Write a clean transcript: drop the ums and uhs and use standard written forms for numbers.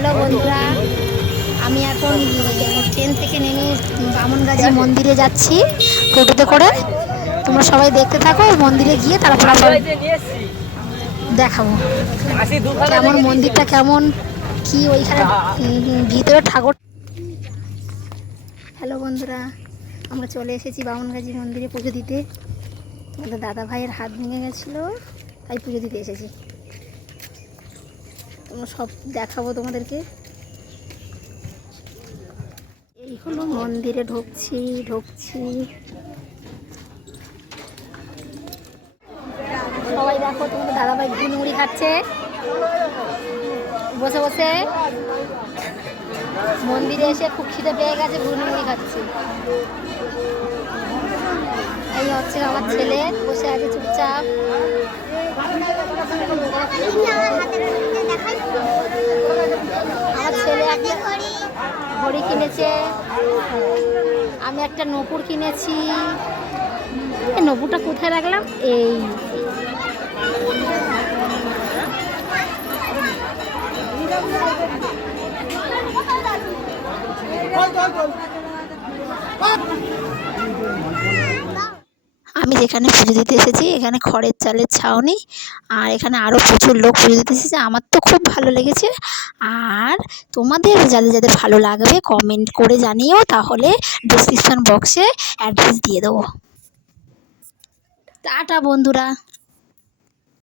Hello বন্ধুরা, আমি এখন ট্রেন থেকে নেমে বামনগাজী মন্দিরে যাচ্ছি টোটোতে করে। তোমরা সবাই দেখতে থাকো, মন্দিরে গিয়ে তারপর আবার দেখাবো কেমন মন্দিরটা, কেমন কি ওইখানে ভিতরে ঠাকুর। হ্যালো বন্ধুরা, আমরা চলে এসেছি বামনগাজী মন্দিরে পুজো দিতে। তোমাদের দাদা ভাইয়ের হাত ভেঙে গেছিলো, তাই পুজো দিতে এসেছি। তোমরা সব দেখাবো তোমাদেরকে। এই হলো মন্দিরে ঢুকছি। সবাই দেখো, তোমাদের দাদাভাই ঘুনমুড়ি খাচ্ছে বসে বসে। মন্দিরে এসে খুব খিদে পেয়ে গেছে, ঘুনমুড়ি খাচ্ছে। এই হচ্ছে আমার ছেলে, বসে আছে চুপচাপ। আমার ছেলে একটা ঘড়ি কিনেছে, আমি একটা নপুর কিনেছি। এই নপুরটা কোথায় রাখলাম? এই আমি যেখানে পুজো দিতে এসেছি, এখানে খড়ের চালের ছাউনি, আর এখানে আরও প্রচুর লোক পুজো দিতে এসেছে। আমার তো খুব ভালো লেগেছে। আর তোমাদের যাদের যাদের ভালো লাগবে কমেন্ট করে জানিও, তাহলে ডেসক্রিপশন বক্সে অ্যাড্রেস দিয়ে দেবো। টাটা বন্ধুরা।